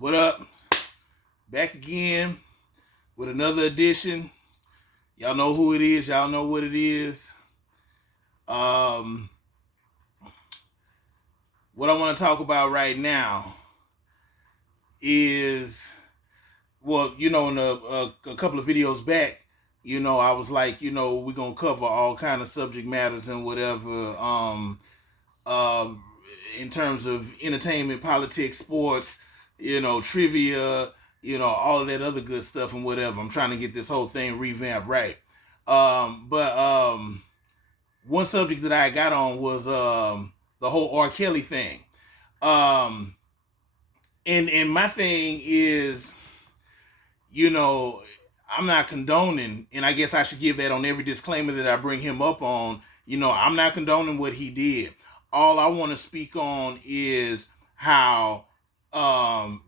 What up? Back again with another edition. Y'all know who it is. Y'all know what it is. Um, what I want to talk about right now is, well, in a couple of videos back, I was like, we're going to cover all kind of subject matters and whatever, uh, in terms of entertainment, politics, sports, trivia, all of that other good stuff and whatever. I'm trying to get this whole thing revamped right. But one subject that I got on was the whole R.Kelly thing. Um, and my thing is, I'm not condoning, and I guess I should give that on every disclaimer that I bring him up on. I'm not condoning what he did. All I want to speak on is how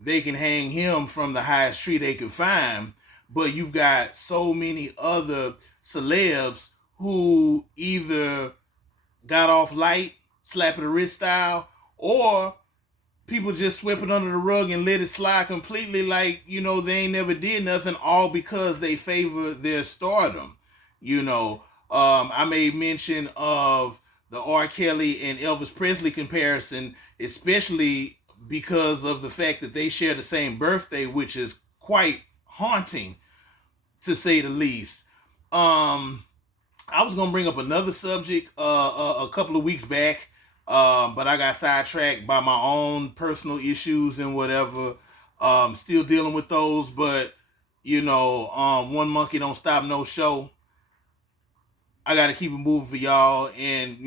they can hang him from the highest tree they can find, but you've got so many other celebs who either got off light, slap of the wrist style, or people just swept it under the rug and let it slide completely like, they ain't never did nothing, all because they favor their stardom. I made mention of the R. Kelly and Elvis Presley comparison, especially because of the fact that they share the same birthday, which is quite haunting, to say the least. I was gonna bring up another subject a couple of weeks back, but I got sidetracked by my own personal issues and whatever. Still dealing with those, but one monkey don't stop no show. I gotta keep it moving for y'all, and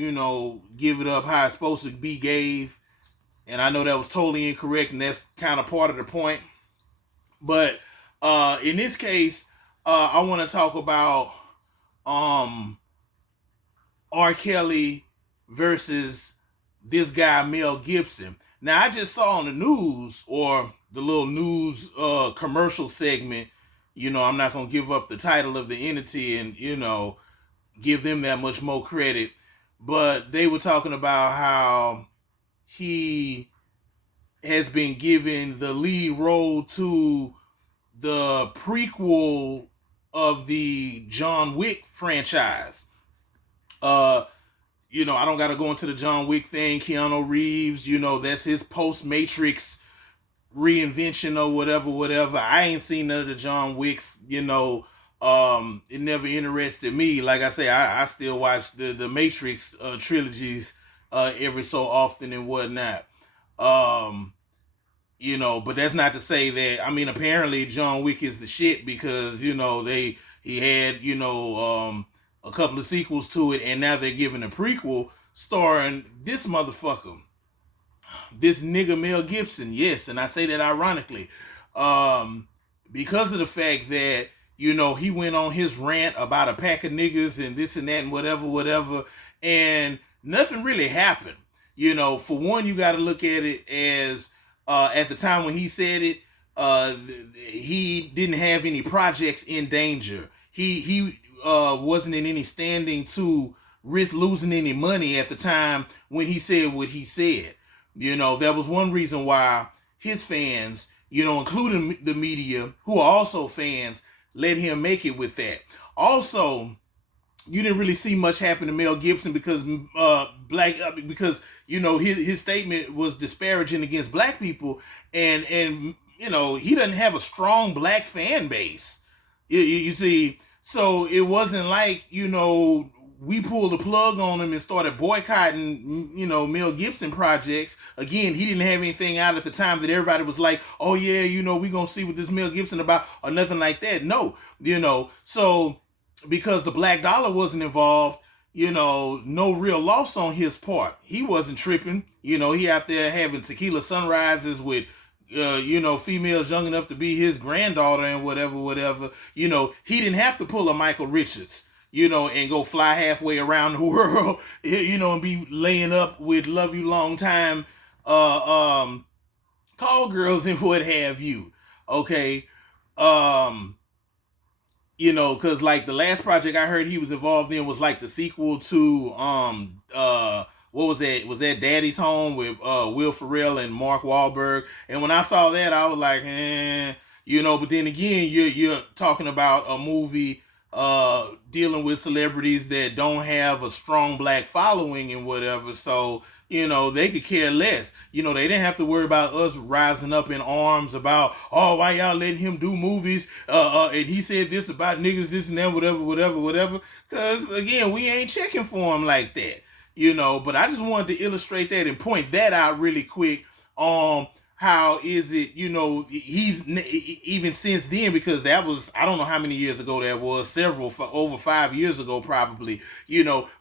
give it up how it's supposed to be gave. And I know that was totally incorrect, and that's kind of part of the point. But in this case, I want to talk about R. Kelly versus this guy Mel Gibson. Now, I just saw on the news, or the little news commercial segment. I'm not gonna give up the title of the entity and give them that much more credit, but they were talking about how he has been given the lead role to the prequel of the John Wick franchise. I don't got to go into the John Wick thing. Keanu Reeves, that's his post-Matrix reinvention or whatever. I ain't seen none of the John Wicks, it never interested me. Like I say, I still watch the Matrix trilogies every so often and whatnot. But that's not to say that, apparently John Wick is the shit, because, he had, a couple of sequels to it, and now they're giving a prequel starring this motherfucker, this nigga Mel Gibson. Yes, and I say that ironically, because of the fact that, he went on his rant about a pack of niggas and this and that and whatever, and nothing really happened. For one, you got to look at it as, at the time when he said it, he didn't have any projects in danger. He wasn't in any standing to risk losing any money at the time when he said what he said. That was one reason why his fans, including the media, who are also fans, let him make it with that. Also, you didn't really see much happen to Mel Gibson because his statement was disparaging against black people, and he doesn't have a strong black fan base. You see, so it wasn't like we pulled the plug on him and started boycotting Mel Gibson projects. Again, he didn't have anything out at the time that everybody was like, oh yeah, we gonna see what this Mel Gibson about, or nothing like that. No, so because the black dollar wasn't involved, no real loss on his part. He wasn't tripping. He out there having tequila sunrises with females young enough to be his granddaughter and whatever. He didn't have to pull a Michael Richards, and go fly halfway around the world, and be laying up with love you long time call girls and what have you. Okay. Because like the last project I heard he was involved in was like the sequel to what was that? Was that Daddy's Home with Will Ferrell and Mark Wahlberg? And when I saw that, I was like, But then again, you're talking about a movie dealing with celebrities that don't have a strong black following and whatever. So they could care less. They didn't have to worry about us rising up in arms about, oh, why y'all letting him do movies? And he said this about niggas, this and that, whatever. Because, again, we ain't checking for him like that. But I just wanted to illustrate that and point that out really quick. How is it, he's even since then, because that was, I don't know how many years ago that was, over 5 years ago probably,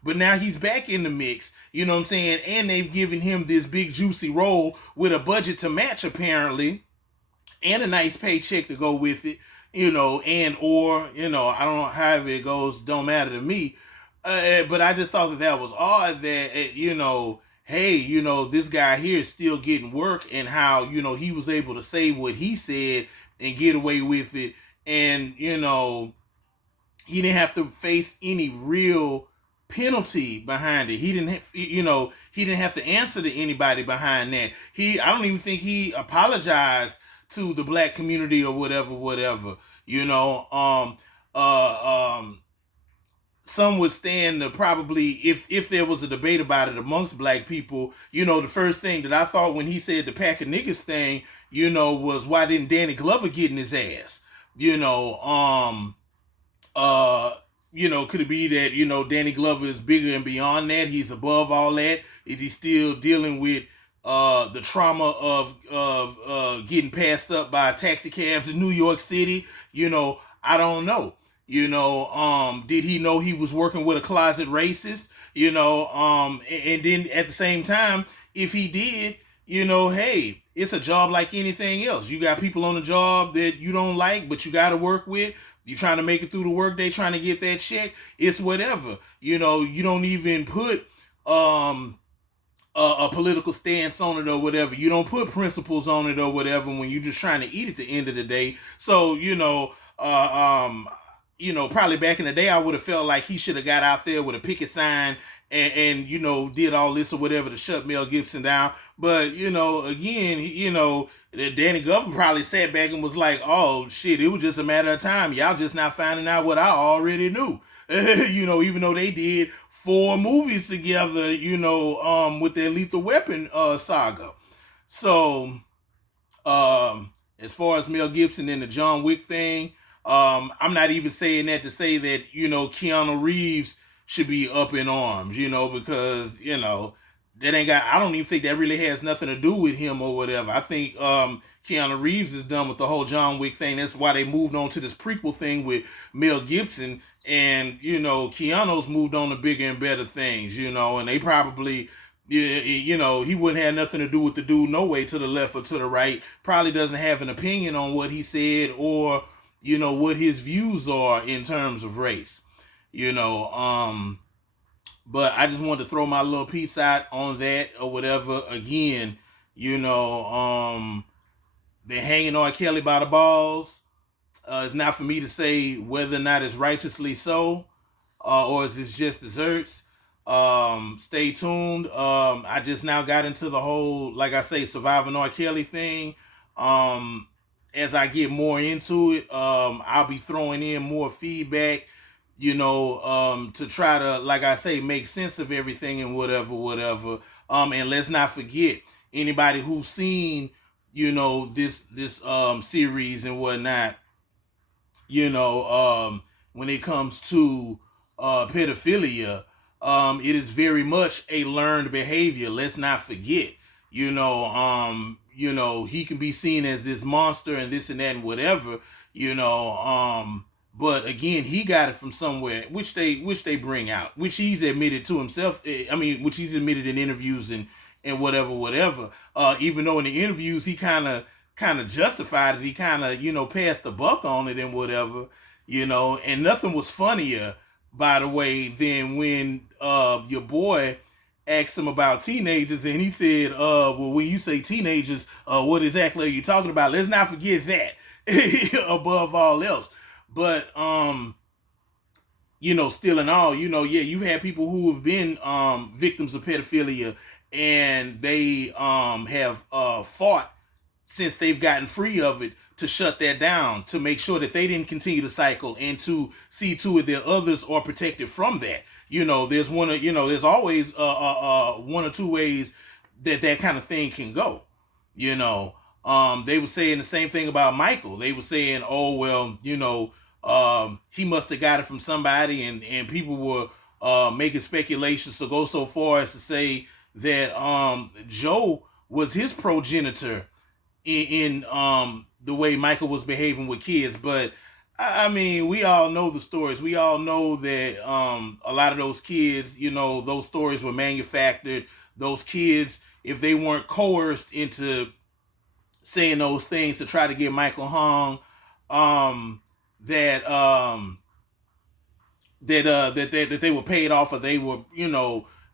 but now he's back in the mix. You know what I'm saying? And they've given him this big juicy role with a budget to match apparently, and a nice paycheck to go with it, I don't know, however it goes, don't matter to me. But I just thought that was odd that, hey, this guy here is still getting work, and how, he was able to say what he said and get away with it. And, he didn't have to face any real penalty behind it. He didn't have to answer to anybody behind that. I don't even think he apologized to the black community or whatever. Some would stand to probably, if there was a debate about it amongst black people, the first thing that I thought when he said the pack of niggas thing, was why didn't Danny Glover get in his ass? Could it be that, Danny Glover is bigger and beyond that? He's above all that? Is he still dealing with the trauma of getting passed up by taxi cabs in New York City? I don't know. Did he know he was working with a closet racist? And then at the same time, if he did, hey, it's a job like anything else. You got people on the job that you don't like, but you got to work with. You're trying to make it through the workday, trying to get that check. It's whatever. You don't even put a political stance on it or whatever. You don't put principles on it or whatever when you're just trying to eat at the end of the day. So, probably back in the day, I would have felt like he should have got out there with a picket sign and did all this or whatever to shut Mel Gibson down. But, again, Danny Glover probably sat back and was like, oh, shit, it was just a matter of time. Y'all just not finding out what I already knew. Even though they did 4 movies together, with their Lethal Weapon saga. So, as far as Mel Gibson and the John Wick thing, I'm not even saying that to say that, Keanu Reeves should be up in arms, because, that ain't got, I don't even think that really has nothing to do with him or whatever. I think Keanu Reeves is done with the whole John Wick thing. That's why they moved on to this prequel thing with Mel Gibson. And, Keanu's moved on to bigger and better things, and they probably, he wouldn't have nothing to do with the dude no way to the left or to the right. Probably doesn't have an opinion on what he said or, what his views are in terms of race, but I just wanted to throw my little piece out on that or whatever. Again, they're hanging R.Kelly by the balls. It's not for me to say whether or not it's righteously so, or is it just desserts. Stay tuned. I just now got into the whole, like I say, surviving R.Kelly thing. As I get more into it, I'll be throwing in more feedback, to try to, like I say, make sense of everything and whatever. And let's not forget, anybody who's seen, this series and whatnot, when it comes to pedophilia, it is very much a learned behavior. Let's not forget, he can be seen as this monster and this and that and whatever, but again, he got it from somewhere, which they bring out, which he's admitted to himself. Which he's admitted in interviews and whatever. Even though in the interviews he kind of justified it, he kind of passed the buck on it and whatever, and nothing was funnier, by the way, than when your boy asked him about teenagers, and he said, well, when you say teenagers, what exactly are you talking about? Let's not forget that above all else. But still in all, yeah, you've had people who have been victims of pedophilia, and they have fought since they've gotten free of it to shut that down, to make sure that they didn't continue to cycle, and to see to it that others are protected from that. There's always one or two ways that kind of thing can go. They were saying the same thing about Michael. They were saying, oh well, he must have got it from somebody, and people were making speculations to go so far as to say that Joe was his progenitor in the way Michael was behaving with kids. But I mean, we all know the stories. We all know that a lot of those kids, those stories were manufactured. Those kids, if they weren't coerced into saying those things to try to get Michael hung, that they were paid off, or they were,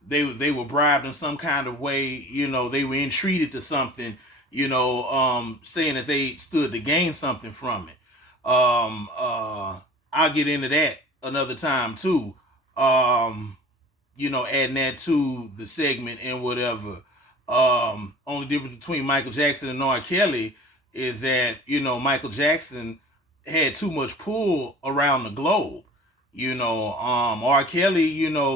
they were bribed in some kind of way, they were entreated to something, saying that they stood to gain something from it. I'll get into that another time too. Adding that to the segment and whatever. Only difference between Michael Jackson and R.Kelly is that, Michael Jackson had too much pull around the globe. R.Kelly,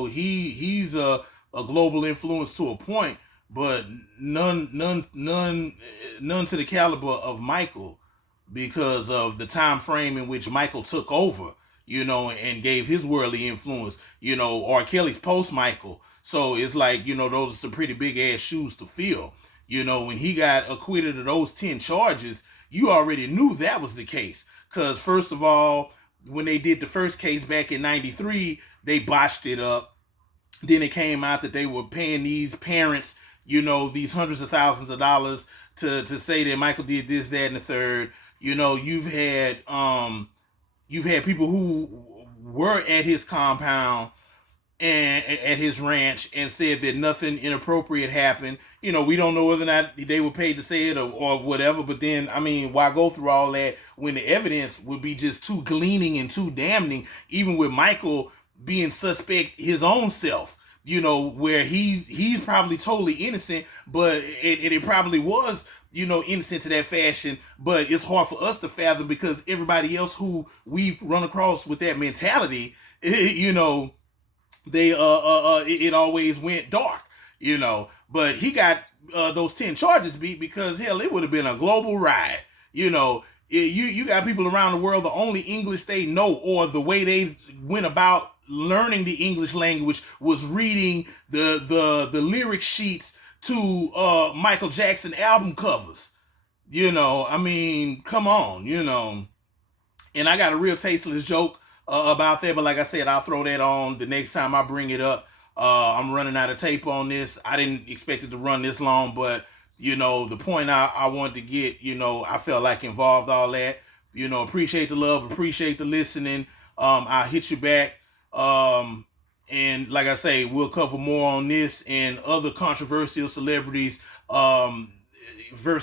he's a global influence to a point, but none to the caliber of Michael, because of the time frame in which Michael took over, and gave his worldly influence. R. Kelly's post Michael. So it's like, those are some pretty big ass shoes to fill. When he got acquitted of those 10 charges, you already knew that was the case. Because first of all, when they did the first case back in 93, they botched it up. Then it came out that they were paying these parents, these hundreds of thousands of dollars to say that Michael did this, that, and the third. You've had people who were at his compound and at his ranch and said that nothing inappropriate happened. We don't know whether or not they were paid to say it or whatever, but then, I mean, why go through all that when the evidence would be just too gleaming and too damning, even with Michael being suspect his own self, where he's probably totally innocent, but it probably was, innocent to that fashion, but it's hard for us to fathom because everybody else who we've run across with that mentality, they it always went dark, but he got those 10 charges beat because hell, it would have been a global riot. You got people around the world, the only English they know, or the way they went about learning the English language, was reading the lyric sheets to Michael Jackson album covers. I mean, come on, and I got a real tasteless joke about that, but like I said, I'll throw that on the next time I bring it up. I'm running out of tape on this. I didn't expect it to run this long, but the point I wanted to get, I felt like involved all that. Appreciate the love, appreciate the listening. I'll hit you back. And like I say, we'll cover more on this and other controversial celebrities versus